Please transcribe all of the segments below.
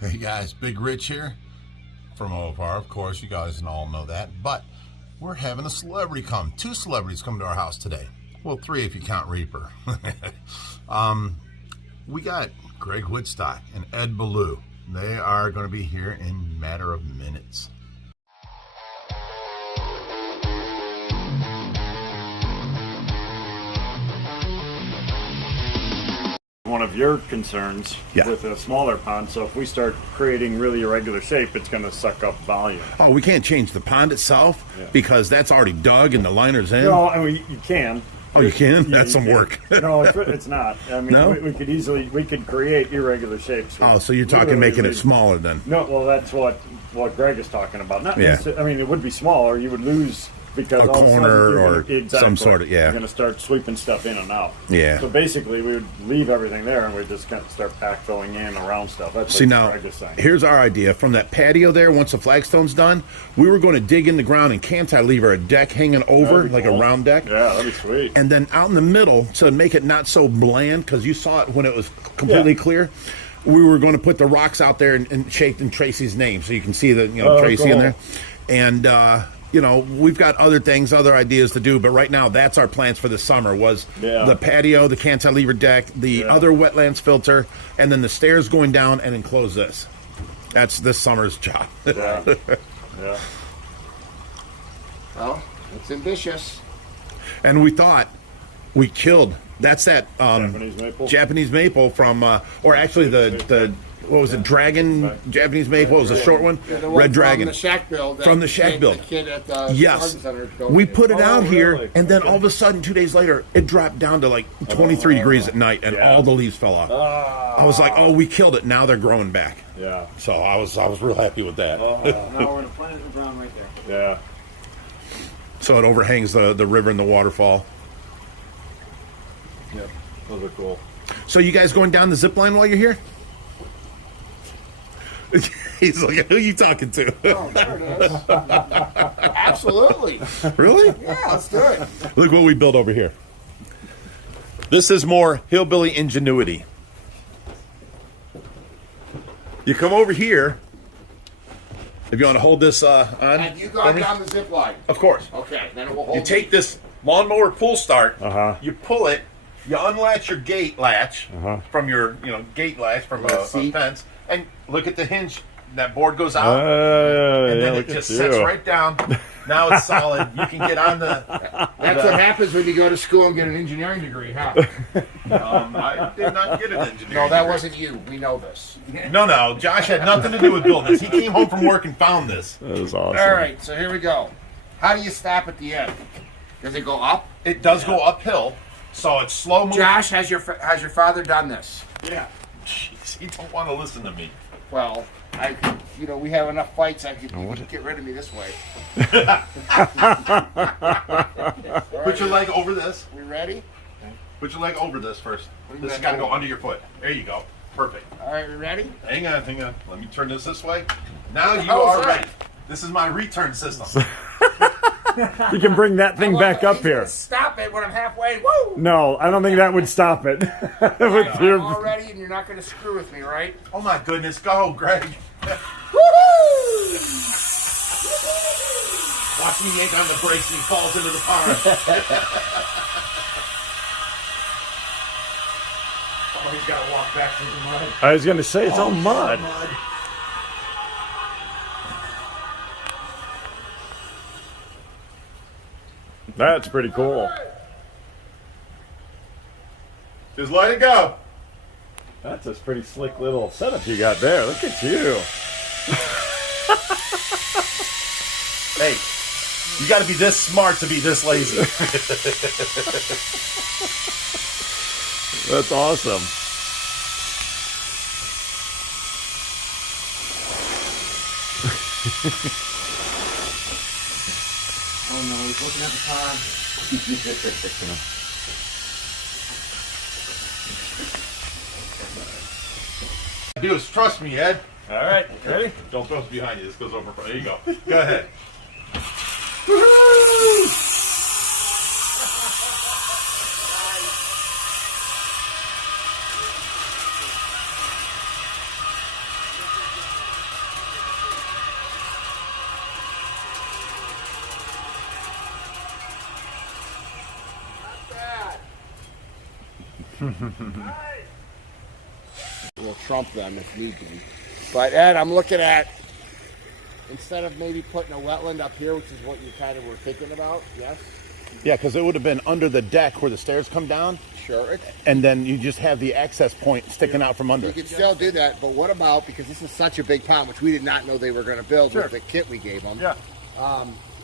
Hey guys, Big Rich here from OFR. Of course, you guys all know that. But we're having a celebrity come. 2 celebrities come to our house today. Well, 3 if you count Reaper. We got Greg Woodstock and Ed Ballou. They are going to be here in a matter of minutes. One of your concerns with a smaller pond, so if we start creating really irregular shape, it's going to suck up volume. Oh, we can't change the pond itself because that's already dug and the liner's in? No, I mean, you can. Oh, you can? Yeah, That's some work. No, it's not. I mean, No? we could create irregular shapes. Oh, so you're talking making it smaller then? No, well, that's what Greg is talking about. Not I mean, it would be smaller. You would lose because a all corner of a sudden or some sort of, you're going to start sweeping stuff in and out. Yeah. So basically, we would leave everything there and we'd just kind of start backfilling in around stuff. That's See, what now, Greg is saying. here's our idea. From that patio there, once the flagstone's done, we were going to dig in the ground and cantilever a deck hanging over, like a round deck. Yeah, that'd be sweet. And then out in the middle, to make it not so bland, because you saw it when it was completely clear, we were going to put the rocks out there and shaped in Tracy's name, so you can see the Tracy in there. And we've got other things, other ideas to do, but right now that's our plans for the summer was the patio, the cantilever deck, the other wetlands filter, and then the stairs going down and enclose this. That's this summer's job. Yeah. Well, it's ambitious. And we thought we killed, that's that Japanese maple from, or actually the what was it, dragon, Japanese maple, it was a short one, red dragon. From the shack build. From the shack build. The kid at the yes. Center We put it out here, really? and then all of a sudden, 2 days later, it dropped down to like 23 degrees at night, and all the leaves fell off. I was like, oh, we killed it. Now they're growing back. Yeah. So I was real happy with that. Now we're going to plant it in the ground right there. Yeah. So it overhangs the river and the waterfall. Yeah. Those are cool. So you guys going down the zip line while you're here? He's like, who are you talking to? Oh, there it is. Absolutely. Really? Yeah, let's do it. Look what we built over here. This is more hillbilly ingenuity. You come over here. If you want to hold this on. Have you gone down the zip line? Of course. Okay, then it will hold. You take this lawnmower pull start. You pull it. You unlatch your gate latch from your gate latch from a fence. And look at the hinge. That board goes out, and then it just sets right down. Now it's solid. You can get on the... That's what happens when you go to school and get an engineering degree, huh? I did not get an engineering No, that degree. wasn't you. We know this. No. Josh had nothing to do with building this. He came home from work and found this. That was awesome. All right, so here we go. How do you stop at the end? Does it go up? It does go uphill, so it's slow moving. Josh, has your father done this? Yeah. Jeez, he don't want to listen to me. Well, we have enough fights. You can get rid of me this way. Put your leg over this. We ready? Put your leg over this first. do you This has mean got to go over? under your foot. There you go. Perfect. All right, we ready? Hang on. Let me turn this way. Now you hell is are that? ready. This is my return system. You can bring that thing back up here. Stop it when I'm halfway. Woo! No, I don't think that would stop it. I'm all ready, and you're not going to screw with me, right? Oh my goodness, go, Greg. Woohoo! Watch me yank on the brakes and he falls into the pond. Oh, he's got to walk back through the mud. I was going to say, it's all mud. That's pretty cool. Just let it go. That's a pretty slick little setup you got there. Look at you. Hey, you got to be this smart to be this lazy. That's awesome. Oh no, he's looking at the pond. Do is trust me, Ed. All right, ready? Don't throw it behind you. This goes over in front. There you go. Go ahead. We'll trump them if need be. But Ed, I'm looking at, instead of maybe putting a wetland up here, which is what you kind of were thinking about, yes? Yeah, because it would have been under the deck where the stairs come down. Sure. And then you just have the access point sticking out from under. You could still do that, but what about, because this is such a big pond, which we did not know they were going to build with the kit we gave them. Yeah.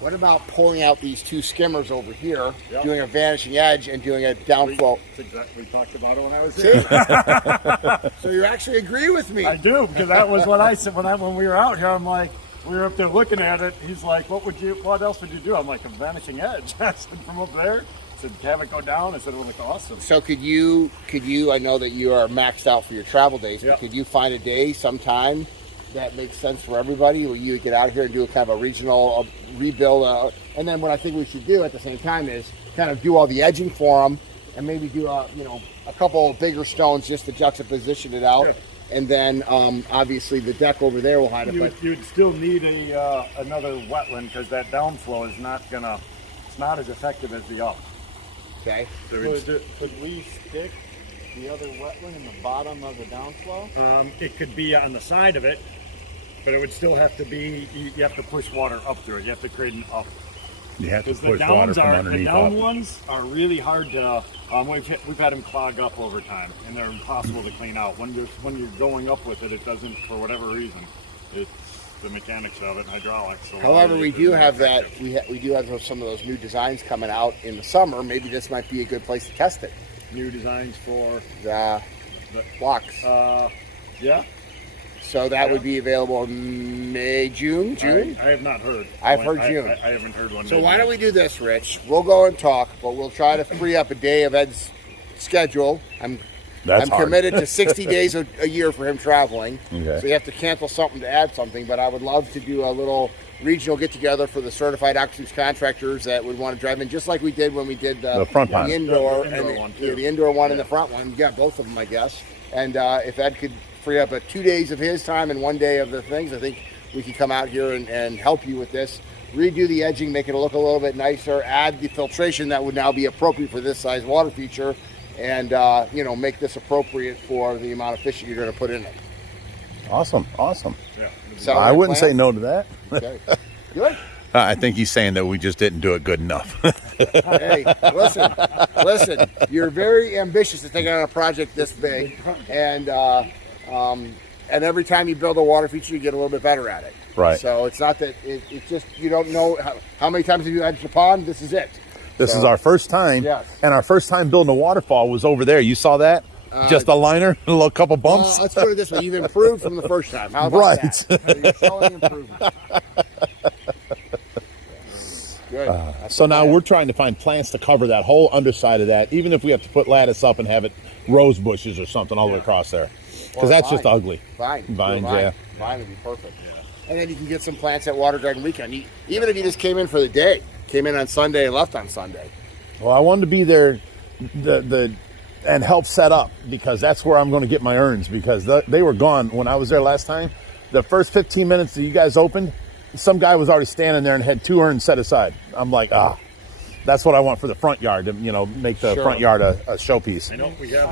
What about pulling out these two skimmers over here, doing a vanishing edge and doing a downflow? That's exactly what we talked about it when I was there. So you actually agree with me. I do, because that was what I said when we were out here. I'm like, we were up there looking at it. He's like, what else would you do? I'm like, a vanishing edge. I said, from up there. I said, have it go down. I said, it would look awesome. So could you, I know that you are maxed out for your travel days, but could you find a day sometime that makes sense for everybody where you get out here and do a kind of a regional rebuild? And then what I think we should do at the same time is kind of do all the edging for them and maybe do a couple of bigger stones just to juxtaposition it out. Sure. And then obviously the deck over there will hide it. But you'd still need another wetland, because that downflow is it's not as effective as the up. Okay. So could we stick the other wetland in the bottom of the downflow? It could be on the side of it, but it would still have to be, you have to push water up through it. You have to create an up. You have to Because push water from underneath the down up. ones are really hard to, we've had them clog up over time, and they're impossible to clean out. When you're going up with it, it doesn't, for whatever reason. It's the mechanics of it, hydraulics. So however, we do have that, we do have some of those new designs coming out in the summer. Maybe this might be a good place to test it. New designs for the blocks. Yeah. So that would be available in May, June? I have not heard. I've heard June. I haven't heard one. So why don't we do this, Rich? We'll go and talk, but we'll try to free up a day of Ed's schedule. I'm committed to 60 days a year for him traveling. Okay. So you have to cancel something to add something, but I would love to do a little regional get-together for the certified aquascape contractors that would want to drive in, just like we did when we did the front pond. the indoor, the indoor one and the front one. Yeah, both of them, I guess. And if Ed could free up 2 days of his time and 1 day of the things, I think we could come out here and help you with this. Redo the edging, make it look a little bit nicer, add the filtration that would now be appropriate for this size water feature, and make this appropriate for the amount of fish that you're going to put in it. Awesome. Yeah. So I wouldn't say no to that. Okay. Good. I think he's saying that we just didn't do it good enough. Hey, listen. You're very ambitious to take on a project this big, and every time you build a water feature, you get a little bit better at it. Right. So it's not that it's just you don't know how many times have you edged the pond. This is it. This is our first time, Yes. and our first time building a waterfall was over there. You saw that? Just a liner, a little couple bumps. Let's put it this way: you've improved from the first time. How about Right. that? So you're showing improvement. Good. So now we're trying to find plants to cover that whole underside of that, even if we have to put lattice up and have it rose bushes or something all the way across there, because that's just ugly. Vines, yeah. Vine would be perfect. Yeah. And then you can get some plants at Water Garden Weekend. Even if you just came in for the day, came in on Sunday and left on Sunday. Well, I wanted to be there, and help set up, because that's where I'm going to get my urns, because they were gone when I was there last time. The first 15 minutes that you guys opened, some guy was already standing there and had 2 urns set aside. I'm like, that's what I want for the front yard to, make the front yard a showpiece. I know we have.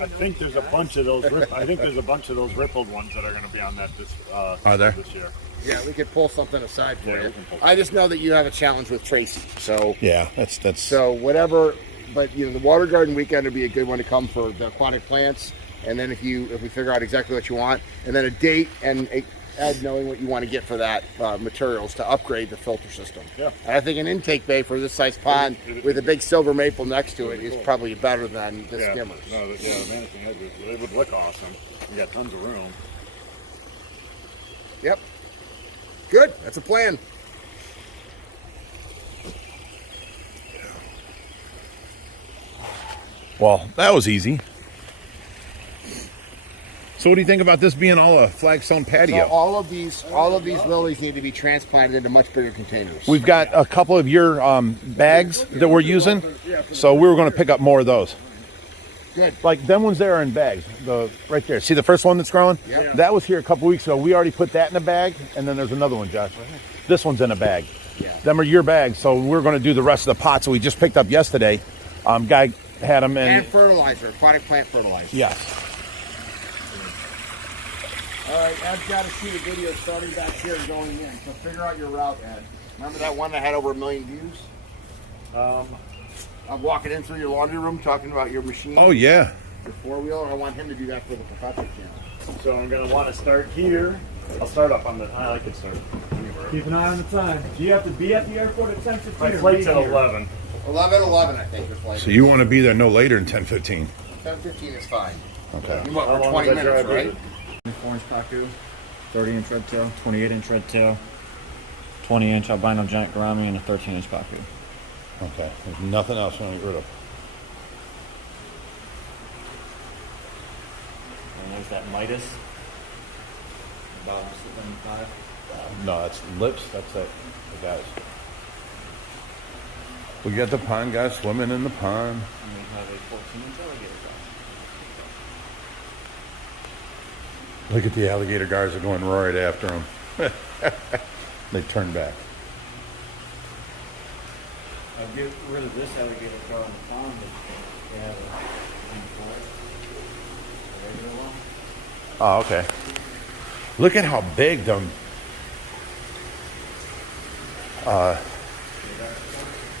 I think there's a bunch of those. I think there's a bunch of those rippled ones that are going to be on that this year. Yeah, we could pull something aside for you. I just know that you have a challenge with Tracy, so Yeah, that's so whatever. But the Water Garden Weekend would be a good one to come for the aquatic plants, and then if we figure out exactly what you want, and then a date and Ed knowing what you want to get for that materials to upgrade the filter system. Yeah. And I think an intake bay for this size pond with a big silver maple next to it is probably better than the skimmers. No, the vanishing edges, they would look awesome. You got tons of room. Yep. Good. That's a plan. Well, that was easy. So what do you think about this being all a flagstone patio? So all of these lilies need to be transplanted into much bigger containers. We've got a couple of your bags that we're using, so we were going to pick up more of those. Good. Like them ones there are in bags. Right there. See the first one that's growing? Yeah. That was here a couple weeks ago. We already put that in a bag, and then there's another one, Josh. This one's in a bag. Yeah. Them are your bags, so we're going to do the rest of the pots that we just picked up yesterday. Guy had them in. And fertilizer, aquatic plant fertilizer. Yes. All right, Ed's got to see the video starting back here and going in. So figure out your route, Ed. Remember that one that had over 1 million views? I'm walking in through your laundry room talking about your machine. Oh yeah. Your four-wheeler. I want him to do that for the professional channel. So I'm going to want to start here. I'll start up on the, I could start anywhere. Keep an eye on the time. Do you have to be at the airport at 10:15? My flight's at 11. 11, I think. So you want to be there no later than 10:15. 10:15 is fine. Okay. What, How we're long 20 does that minutes, drive right? 24-inch pacu, 30-inch red tail, 28-inch red tail, 20-inch albino giant gourami, and a 13-inch pacu. Okay. There's nothing else you want to get rid of. And there's that Midas. Bottom 75. No, that's lips. That's it. The guys. We got the pond guys swimming in the pond. And we have a 14-inch alligator guy. Look at the alligator guards are going right after them. They turn back. I'll get rid of this alligator car on the pond, but they have a thing for it. A regular one. Oh, okay. Look at how big them.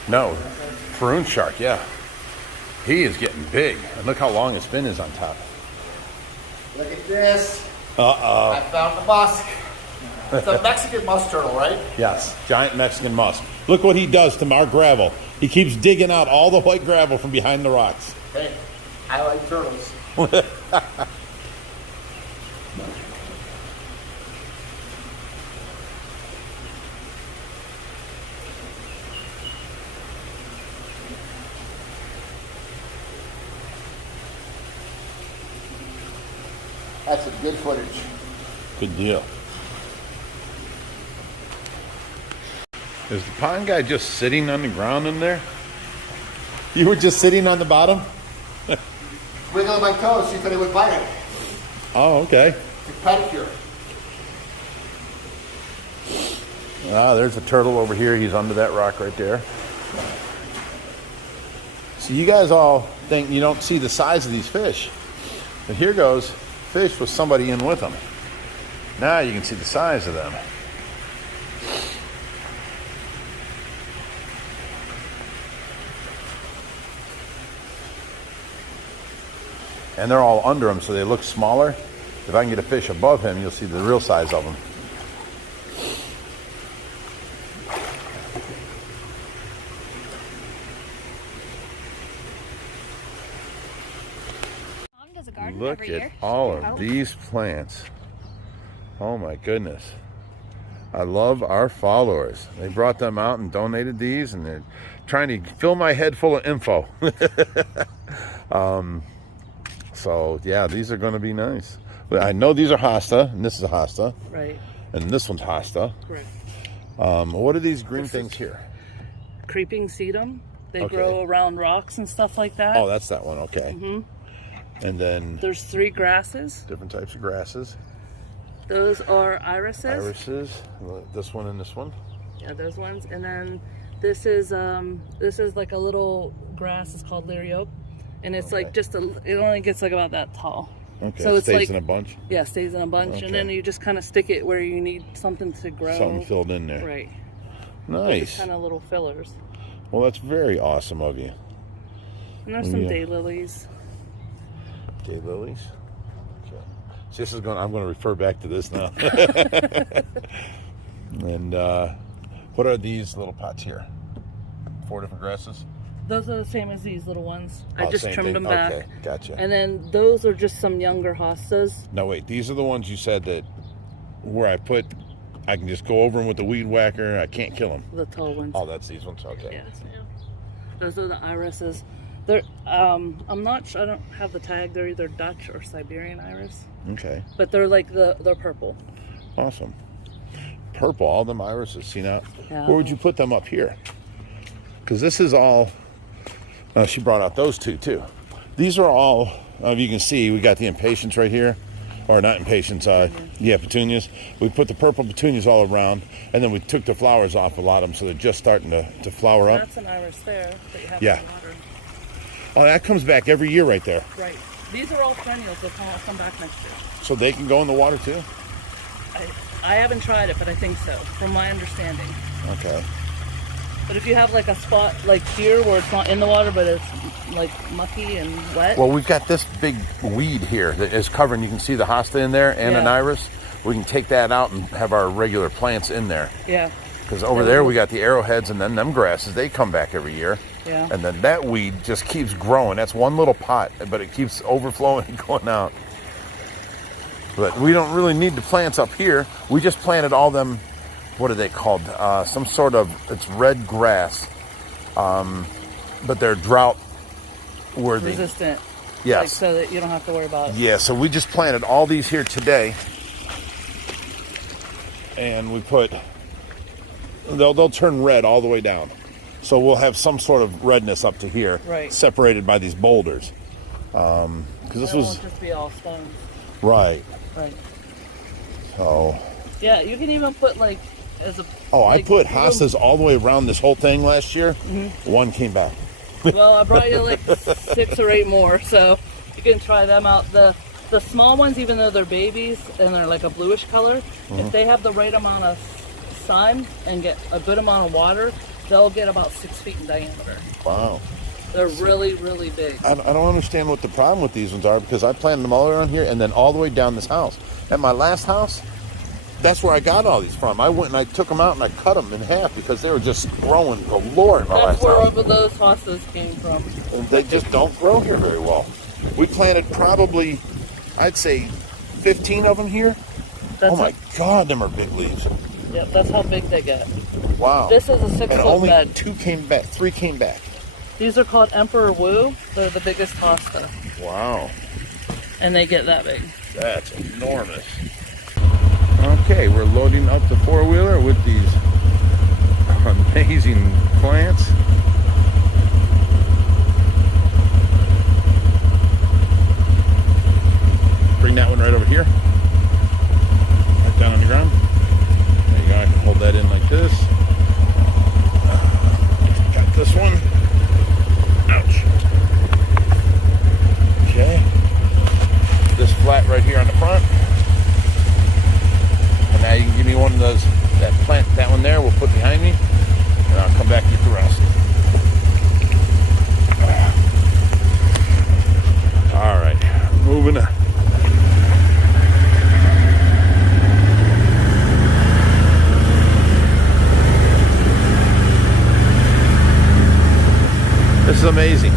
No, paroon shark. Yeah, he is getting big. And look how long his fin is on top. Look at this. Uh-oh. I found the musk. It's a Mexican musk turtle, right? Yes, giant Mexican musk. Look what he does to our gravel. He keeps digging out all the white gravel from behind the rocks. Hey, I like turtles. That's some good footage. Good deal. Is the pond guy just sitting on the ground in there? You were just sitting on the bottom? Wiggling my toes, see if anyone would bite it. Oh, okay. It's a pedicure. Ah, there's a turtle over here. He's under that rock right there. So you guys all think you don't see the size of these fish. But here goes fish with somebody in with them. Now you can see the size of them. And they're all under him, so they look smaller. If I can get a fish above him, you'll see the real size of them. Does a garden Look every at year. all Should of do these plants. Oh my goodness. I love our followers. They brought them out and donated these, and they're trying to fill my head full of info. So yeah, these are going to be nice. But I know these are hosta, and this is a hosta, Right, and this one's hosta. correct. What are these green things here? Creeping sedum. They Okay. grow around rocks and stuff like that. Oh, that's that one. Okay. And then There's 3 grasses. different types of grasses. Those are irises. Irises. This one and this one. Yeah, those ones. And then this is like a little grass. It's called liriope, and it's Okay. like it only gets like about that tall. Okay. So it it's stays like in a bunch. Yeah, stays in a bunch, Okay. and then you just kind of stick it where you need something to grow. Something filled in there. Right. Nice. Kind of little fillers. Well, that's very awesome of you. And there's some Yeah. daylilies. Okay, lilies. Okay. So this is going. I'm going to refer back to this now. And what are these little pots here? 4 different grasses. Those are the same as these little ones. I Oh, just same trimmed thing. them back. Okay, gotcha. And then those are just some younger hostas. No, wait. These are the ones you said that where I can just go over them with the weed whacker. I can't kill them. The tall ones. Oh, that's these ones. Okay. Yes, yeah. Those are the irises. They're I'm not sure, I don't have the tag. They're either Dutch or Siberian iris, Okay. but they're like they're purple. Awesome. Purple. All them irises. See now. Yeah. Where would you put them up here? Because this is all. She brought out those two too. These are all. You can see we got the impatiens right here, or not impatiens. Yeah, petunias. We put the purple petunias all around, and then we took the flowers off a lot of them, so they're just starting to flower up. That's an iris there that you have Yeah. in the water. Oh, that comes back every year right there. Right. These are all perennials. They'll come back next year. So they can go in the water too? I haven't tried it, but I think so, from my understanding. Okay. But if you have like a spot like here where it's not in the water, but it's like mucky and wet. Well, we've got this big weed here that is covering. You can see the hosta in there and an iris. We can take that out and have our regular plants in there. Yeah. Because over there we got the arrowheads and then them grasses. They come back every year. Yeah. And then that weed just keeps growing. That's one little pot, but it keeps overflowing and going out. But we don't really need the plants up here. We just planted all them, what are they called? Some sort of, it's red grass. But they're drought worthy. Resistant. Yes. Like, so that you don't have to worry about it. Yeah, so we just planted all these here today. And we put, they'll turn red all the way down. So we'll have some sort of redness up to here, right, separated by these boulders. Because this was won't just be all stones. Right. Right. So. Yeah, you can even put like as a. Oh, like, I put hostas all the way around this whole thing last year. Mm-hmm. One came back. Well, I brought you like 6 or 8 more, so you can try them out. The small ones, even though they're babies and they're like a bluish color, if they have the right amount of sun and get a good amount of water, they'll get about 6 feet in diameter. Wow. They're really, really big. I don't understand what the problem with these ones are, because I planted them all around here and then all the way down this house. At my last house, that's where I got all these from. I went and I took them out and I cut them in half because they were just growing galore in my That's last house. where those hostas came from. And they just don't grow here very well. We planted probably, I'd say, 15 of them here. That's oh my God, them are big leaves. Yep, that's how big they get. Wow. This is a 6 and foot only bed. 2 came back, 3 came back. These are called Emperor Wu. They're the biggest hosta. Wow. And they get that big. That's enormous. Okay, we're loading up the 4-wheeler with these amazing plants. Bring that one right over here. Right down on the ground. There you go, I can hold that in like this. Got this one. Ouch. Okay. This flat right here on the front. And now you can give me one of those, that plant, that one there, we'll put behind me. And I'll come back and get the rest. All right, moving on. This is amazing.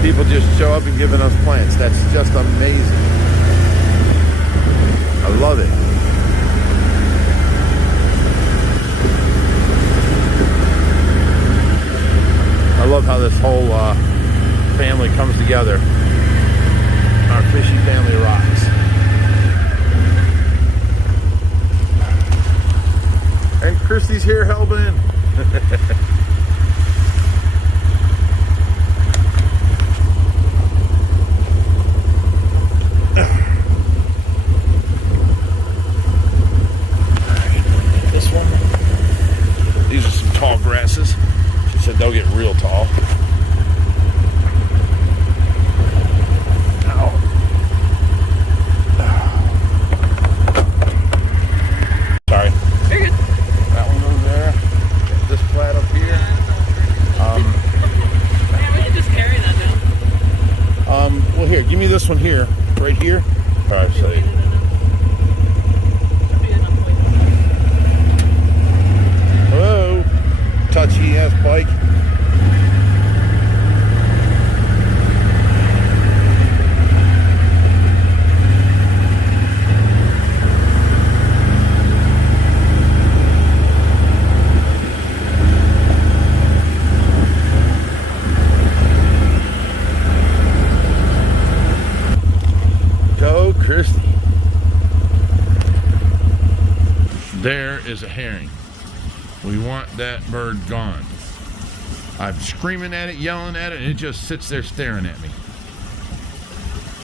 People just show up and giving us plants. That's just amazing. I love it. I love how this whole family comes together. Our fishy family rocks. And Christy's here helping. This one. These are some tall grasses. She said they'll get real tall. Ow. Sorry. You're good. That one goes there. Got this flat up here. Yeah, we can just carry that down. Well, here, give me this one here, right here. All right, so. Hello, touchy ass bike. Go, Christy. There is a herring. We want that bird gone. I'm screaming at it, yelling at it, and it just sits there staring at me.